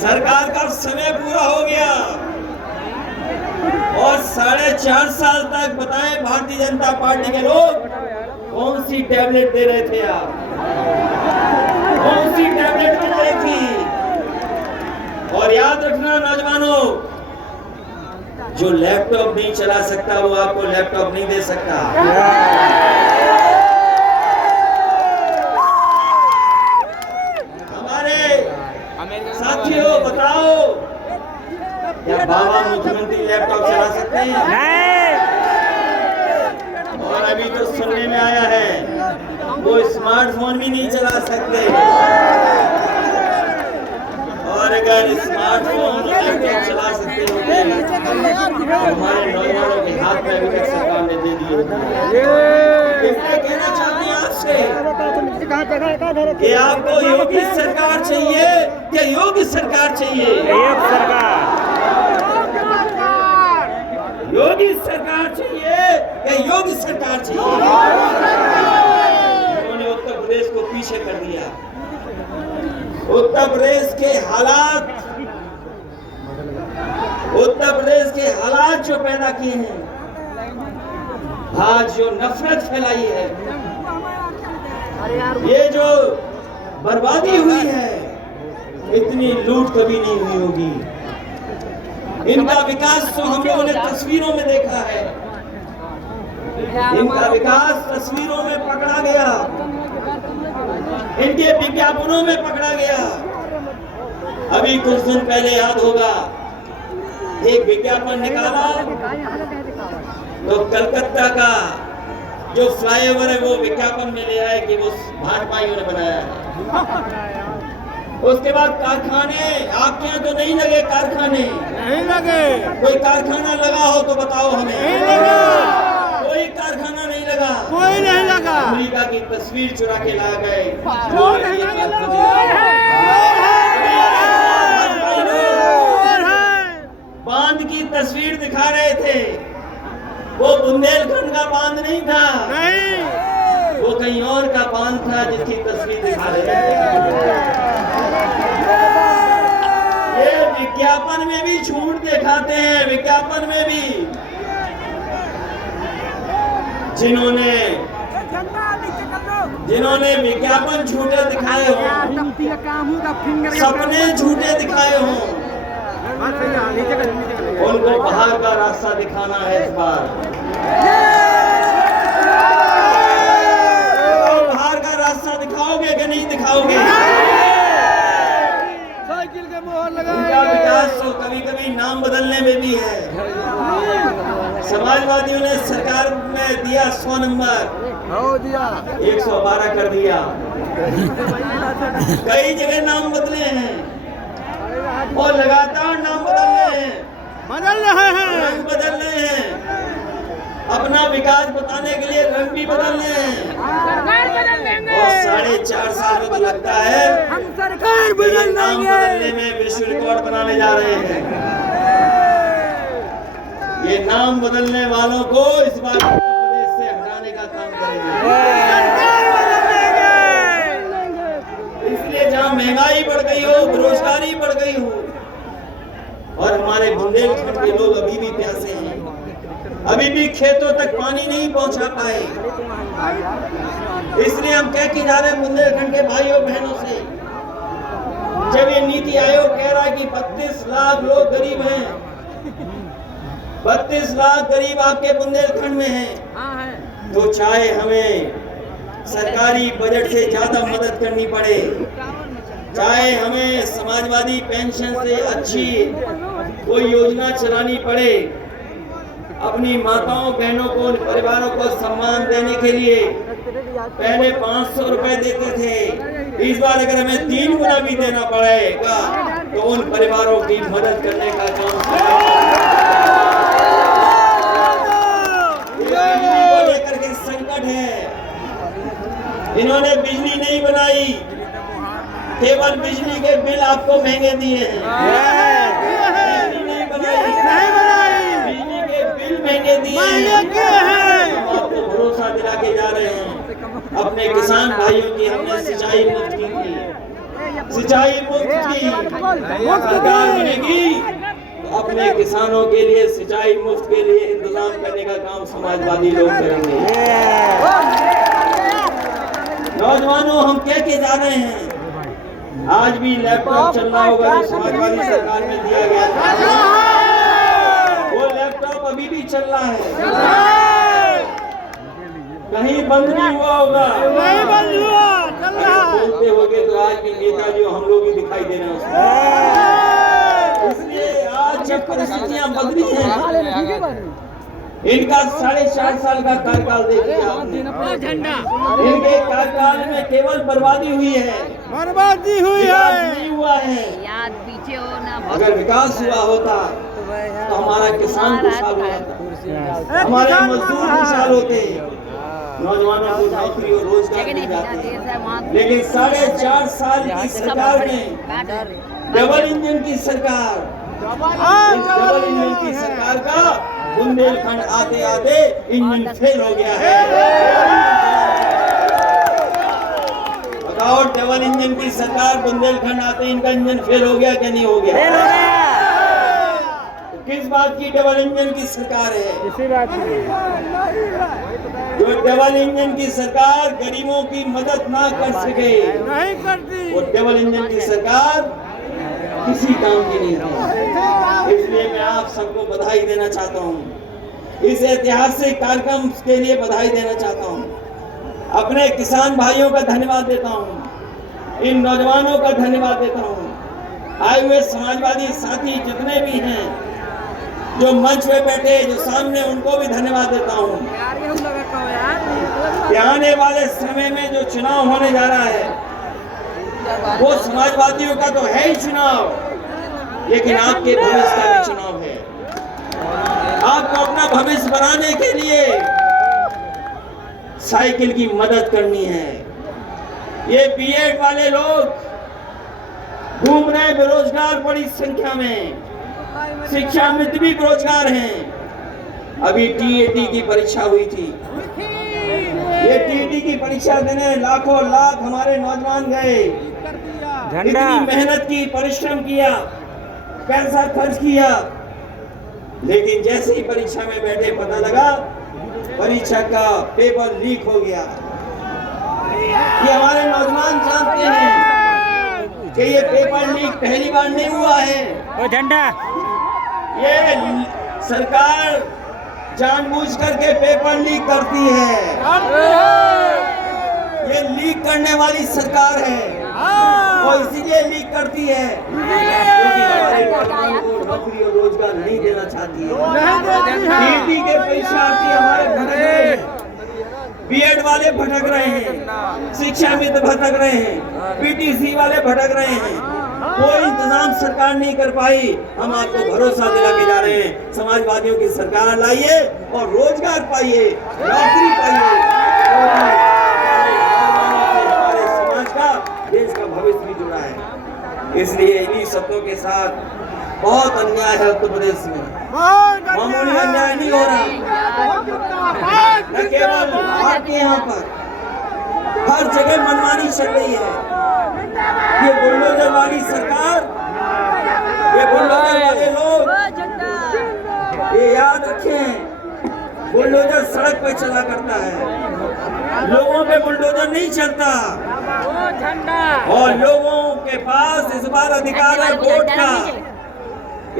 सरकार का समय पूरा हो गया और 4.5 साल तक बताएं भारतीय जनता पार्टी के लोग कौन सी टैबलेट दे रहे थे आप, कौन सी टैबलेट मिल रही थी। और याद रखना नौजवानों, जो लैपटॉप नहीं चला सकता वो आपको लैपटॉप नहीं दे सकता। साथियों बताओ, क्या बाबा मुख्यमंत्री लैपटॉप चला सकते हैं? और अभी तो सुनने में आया है वो स्मार्टफोन भी नहीं चला सकते। और अगर स्मार्टफोन लैपटॉप चला सकते होते हमारे नौजवानों के हाथ में अभी तक सरकार ने दे दिए। इसलिए कहना चाहते हैं आपसे कि आपको योगी सरकार चाहिए कि योगी सरकार चाहिए? योगी सरकार चाहिए कि योगी सरकार चाहिए? उन्होंने उत्तर प्रदेश को पीछे कर दिया। उत्तर प्रदेश के हालात जो पैदा किए हैं, आज जो नफरत फैलाई है, ये जो बर्बादी हुई है, इतनी लूट कभी नहीं हुई होगी। इनका विकास तो हम लोगों ने तस्वीरों में देखा है, इनका विकास तस्वीरों में पकड़ा गया, इनके विज्ञापनों में पकड़ा गया। अभी कुछ दिन पहले याद होगा, एक विज्ञापन निकाला तो कलकत्ता का जो फ्लाईओवर है वो विज्ञापन में ले आए कि वो भाजपाइयों ने बनाया है। उसके बाद कारखाने, आपके यहाँ तो नहीं लगे कारखाने? नहीं लगे। कोई कारखाना लगा हो तो बताओ हमें। नहीं लगा। कोई कारखाना नहीं लगा, कोई नहीं लगा। अमेरिका की तस्वीर चुरा के ला गए। बांध की तस्वीर दिखा रहे थे, वो बुंदेलखंड का बांध नहीं था, नहीं, वो कहीं और का बांध था जिसकी तस्वीर दिखा रहे थे। ये विज्ञापन में भी झूठ दिखाते हैं। विज्ञापन में भी जिन्होंने विज्ञापन झूठे दिखाए हों, सपने झूठे दिखाए हों, उनको बाहर का रास्ता दिखाना है इस बार। बाहर का रास्ता दिखाओगे कि नहीं दिखाओगे? साइकिल के मोहर लगाएंगे। उनका विकास तो कभी कभी नाम बदलने में भी है। समाजवादियों ने सरकार में दिया 100 नंबर, 112 कर दिया। कई जगह नाम बदले हैं और लगातार नाम बदल रहे हैं। अपना विकास बताने के लिए रंग भी बदल रहे हैं। और 4.5 साल में तो लगता है हम सरकार नाम बदलने में विश्व रिकॉर्ड बनाने जा रहे हैं। ये नाम बदलने वालों को इस बार प्रदेश से हटाने का काम करेंगे। इसलिए जहाँ महंगाई बढ़ गई हो, बेरोजगारी बढ़ गई हो और हमारे बुंदेलखंड के लोग अभी भी प्यासे हैं, अभी भी खेतों तक पानी नहीं पहुंचा पाए, इसलिए हम कह के जा रहे हैं बुंदेलखंड के भाइयों बहनों से, जब ये नीति आयोग कह रहा है कि 32 लाख लोग गरीब हैं, 32 लाख गरीब आपके बुंदेलखंड में हैं, तो चाहे हमें सरकारी बजट से ज्यादा मदद करनी पड़े, चाहे हमें समाजवादी पेंशन से अच्छी कोई योजना चलानी पड़े, अपनी माताओं बहनों को, परिवारों को सम्मान देने के लिए पहले 500 रुपए देते थे, इस बार अगर हमें 3 गुना भी देना पड़ेगा तो उन परिवारों की मदद करने का काम लेकर के संकट है। इन्होंने बिजली नहीं बनाई, केवल बिजली के बिल आपको महंगे दिए हैं। बिजली नहीं बनाई, बिजली के बिल महंगे दिए हैं। हम आपको भरोसा दिला के जा रहे हैं, अपने किसान भाइयों की हमने सिंचाई मुफ्त की थी, सिंचाई मुफ्त की सरकार बनेगी तो अपने किसानों के लिए सिंचाई मुफ्त के लिए इंतजाम करने का काम समाजवादी लोग करेंगे। नौजवानों, हम कह के जा रहे हैं, आज भी लैपटॉप चल रहा होगा जो समाजवादी सरकार में दिया गया था, वो लैपटॉप अभी भी चल रहा है, कहीं बंद नहीं हुआ होगा। नहीं बंद हुआ, चल रहा है। बोलते होंगे तो आज भी नेता जो हम लोग ही दिखाई दे रहे हैं। इसलिए आज जब परिस्थितियां बदली हैं, इनका 4.5 साल का कार्यकाल देखिए आपने, इनके कार्यकाल में केवल बर्बादी हुई है, बर्बादी हुई विकास है। नहीं हुआ है। याद पीछे हो ना, अगर विकास हुआ होता तो हमारा किसान खुशहाल होता, हमारे मजदूर खुशहाल होते, नौजवानों को नौकरी और रोजगार मिल जाते। लेकिन 4.5 साल की सरकार में डबल इंजन की सरकार, इस डबल इंजन की सरकार का बुंदेलखंड आते आते इंजन फेल हो गया है। बताओ, डबल इंजन की सरकार बुंदेलखंड आते इनका इंजन फेल हो गया क्या नहीं हो गया? तो किस बात की डबल इंजन की सरकार है? इसी बात की। जो डबल इंजन की सरकार गरीबों की मदद ना कर सके, नहीं करती। वो डबल इंजन की सरकार किसी काम की नहीं है। इसलिए मैं आप सबको बधाई देना चाहता हूँ, इस ऐतिहासिक कार्यक्रम के लिए बधाई देना चाहता हूँ। अपने किसान भाइयों का धन्यवाद देता हूँ, इन नौजवानों का धन्यवाद देता हूँ, आए हुए समाजवादी साथी जितने भी हैं जो मंच पे बैठे, जो सामने, उनको भी धन्यवाद देता हूँ। कि आने वाले समय में जो चुनाव होने जा रहा है वो समाजवादियों का तो है ही चुनाव, लेकिन आपके भविष्य का भी चुनाव है। आपको अपना भविष्य बनाने के लिए साइकिल की मदद करनी है। ये बीएड वाले लोग घूम रहे बेरोजगार बड़ी संख्या में, शिक्षा मित्र भी बेरोजगार हैं। अभी टीएटी की परीक्षा हुई थी, ये टीएटी की परीक्षा देने लाखों लाख हमारे नौजवान गए, इतनी मेहनत की, परिश्रम किया, पैसा खर्च किया, लेकिन जैसे ही परीक्षा में बैठे पता लगा परीक्षा का पेपर लीक हो गया। ये हमारे नौजवान जानते हैं कि ये पेपर लीक पहली बार नहीं हुआ है। ओ झंडा, ये सरकार जानबूझ करके पेपर लीक करती है। ये लीक करने वाली सरकार है, वो इसीलिए लीक करती है क्योंकि हमारे नौजवानों को नौकरी और रोजगार नहीं देना चाहती है। टीटी के परीक्षार्थी हमारे भटक रहे हैं, बीएड वाले भटक रहे हैं, शिक्षा मित्र भटक रहे हैं, पीटीसी वाले भटक रहे हैं, कोई इंतजाम सरकार नहीं कर पाई। हम आपको भरोसा दिला के जा रहे हैं, समाजवादियों की सरकार लाइए और रोजगार पाइए, नौकरी पाइए, हमारे समाज का, देश का भविष्य भी जुड़ा है। इसलिए इन्हीं शब्दों के साथ, बहुत अन्याय है उत्तर प्रदेश में, मामूली अन्याय नहीं हो रहा, न केवल आपके यहाँ पर, हर जगह मनमानी चल रही है। ये बुलडोजर वाली सरकार, ये बुलडोजर वाले लोग, ये याद रखें, बुलडोजर सड़क पे चला करता है, लोगों पे बुलडोजर नहीं चलता। और लोगों के पास इस बार अधिकार है वोट का,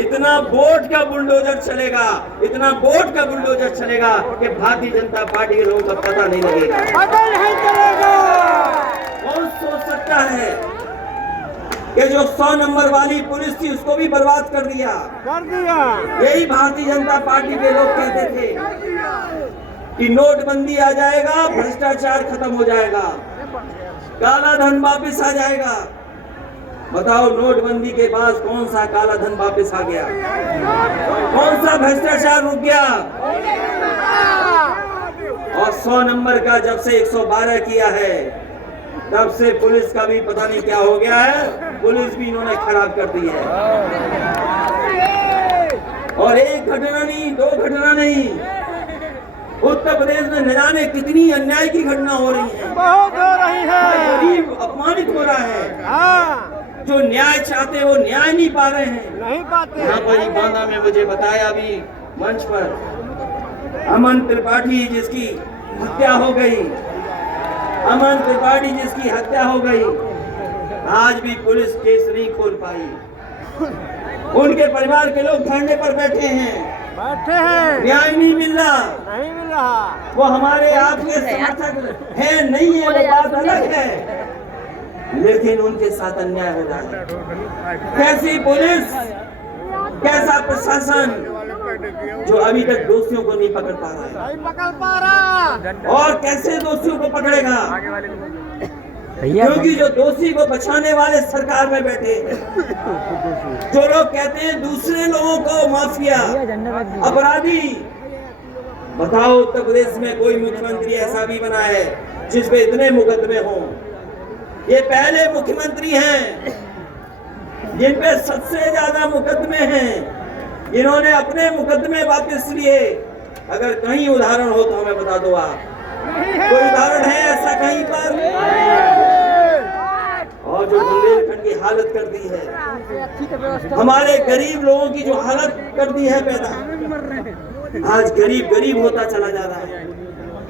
इतना वोट का बुलडोजर चलेगा, इतना वोट का बुलडोजर चलेगा कि भारतीय जनता पार्टी के लोगों का पता नहीं लगेगा। कौन सोच सकता है कि जो 100 नंबर वाली पुलिस थी उसको भी बर्बाद कर दिया। यही भारतीय जनता पार्टी के लोग कहते थे कि नोटबंदी आ जाएगा, भ्रष्टाचार खत्म हो जाएगा, काला धन वापस आ जाएगा। बताओ, नोटबंदी के बाद कौन सा काला धन वापस आ गया? कौन सा भ्रष्टाचार रुक गया? और 100 नंबर का जब से 112 किया है, तब से पुलिस का भी पता नहीं क्या हो गया है, पुलिस भी इन्होंने खराब कर दी है। और एक घटना नहीं, 2 घटना नहीं, उत्तर प्रदेश में न जाने कितनी अन्याय की घटना हो रही है, बहुत हो रही है, गरीब अपमानित हो रहा है। जो न्याय चाहते हैं वो न्याय नहीं पा रहे हैं। नहीं पाते। यहाँ पर ही बांदा में मुझे बताया अभी मंच पर अमन त्रिपाठी जिसकी हत्या हो गई, अमन त्रिपाठी जिसकी हत्या हो गई, आज भी पुलिस केस नहीं खोल पाई। उनके परिवार के लोग धरने पर बैठे हैं, न्याय नहीं मिल रहा। नहीं मिल रहा। वो हमारे आपके समर्थक है नहीं है, वो बात अलग है, लेकिन उनके साथ अन्याय हो रहा है। कैसी पुलिस, कैसा प्रशासन जो अभी तक दोषियों को नहीं पकड़ पा रहा है। नहीं पकड़ पा रहा। और कैसे दोषियों को पकड़ेगा, क्योंकि जो दोषी को बचाने वाले सरकार में बैठे हैं। जो लोग कहते हैं दूसरे लोगों को माफिया, अपराधी। बताओ उत्तर प्रदेश में कोई मुख्यमंत्री ऐसा भी बना है जिस पे इतने मुकदमे हों? ये पहले मुख्यमंत्री हैं जिन पे सबसे ज्यादा मुकदमे हैं, इन्होंने अपने मुकदमे वापस लिए। अगर कहीं उदाहरण हो तो हमें बता दो आप, कोई उदाहरण है ऐसा कहीं पर? और जो बुंदेलखंड की हालत कर दी है, हमारे गरीब लोगों की जो हालत कर दी है पैदा, आज गरीब गरीब होता चला जा रहा है,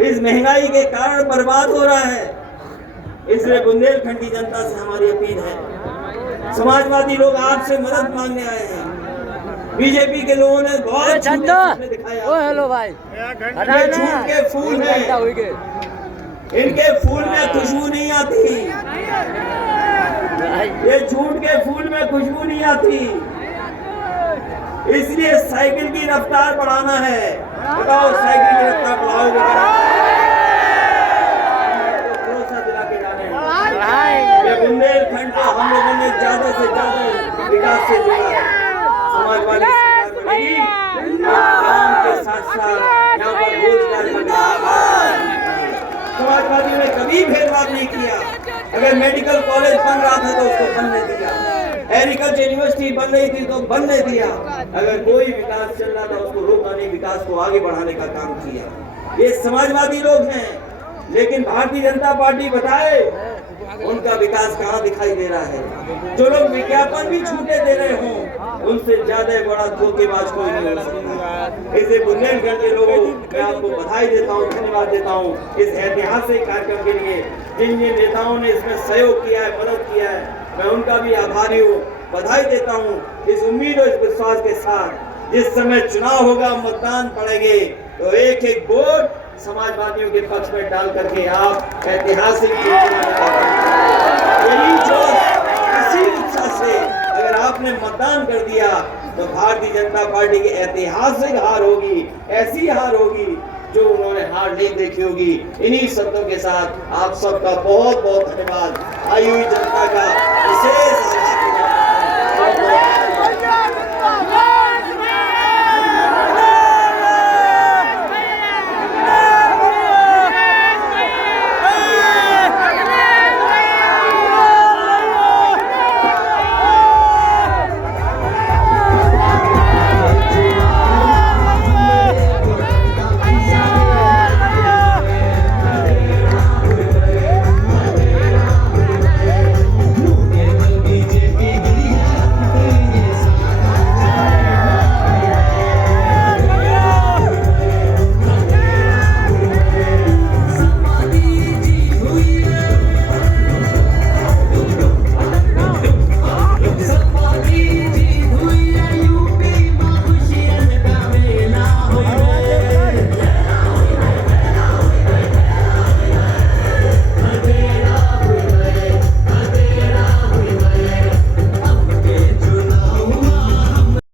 इस महंगाई के कारण बर्बाद हो रहा है। इसलिए बुंदेलखंड की जनता से हमारी अपील है, समाजवादी लोग आपसे मदद मांगने आए हैं। बीजेपी के लोगों ने बहुत दिखाया। हेलो भाई, ये झूठ के फूल हैं, इनके फूल में खुशबू नहीं आती, ये झूठ के फूल में खुशबू नहीं आती। इसलिए साइकिल की रफ्तार बढ़ाना है। बताओ साइकिल की रफ्तार बढ़ाओगे? भरोसा दिला के जा रहे हैं। ये बुंदेलखंड को हम लोगों ने ज्यादा से ज्यादा विकास से जोड़ा है। समाजवादी सरकार बनेगी, काम के साथ साथ यहाँ पर रोजगार का समाजवादी ने कभी भेदभाव नहीं किया। अगर मेडिकल कॉलेज बन रहा था तो उसको बनने दिया, एग्रीकल्चर यूनिवर्सिटी बन रही थी तो बनने दिया। अगर कोई विकास चल रहा था उसको रोका नहीं, विकास को आगे बढ़ाने का काम किया। ये समाजवादी लोग हैं, लेकिन भारतीय जनता पार्टी बताए उनका विकास कहाँ दिखाई दे रहा है? जो लोग विज्ञापन भी छूटे दे रहे हों, उनसे ज्यादा बड़ा धोखेबाज कोई नहीं हो सकता। इसलिए बुंदेलखंड के लोगों मैं आपको बधाई देता हूँ, धन्यवाद देता हूँ इस ऐतिहासिक कार्यक्रम के लिए। जिन जिन नेताओं ने इसमें सहयोग किया है, मदद किया है, मैं उनका भी आभारी हूँ, बधाई देता हूँ। इस उम्मीद और इस विश्वास के साथ जिस समय चुनाव होगा, मतदान पड़ेंगे, तो एक एक वोट समाजवादियों के पक्ष में डाल करके आप ऐतिहासिक यही जोश, इसी उत्साह से अगर आपने मतदान कर दिया तो भारतीय जनता पार्टी की ऐतिहासिक हार होगी, ऐसी हार होगी जो उन्होंने हार नहीं देखी होगी। इन्हीं शब्दों के साथ आप सबका बहुत बहुत धन्यवाद। आई हुई जनता का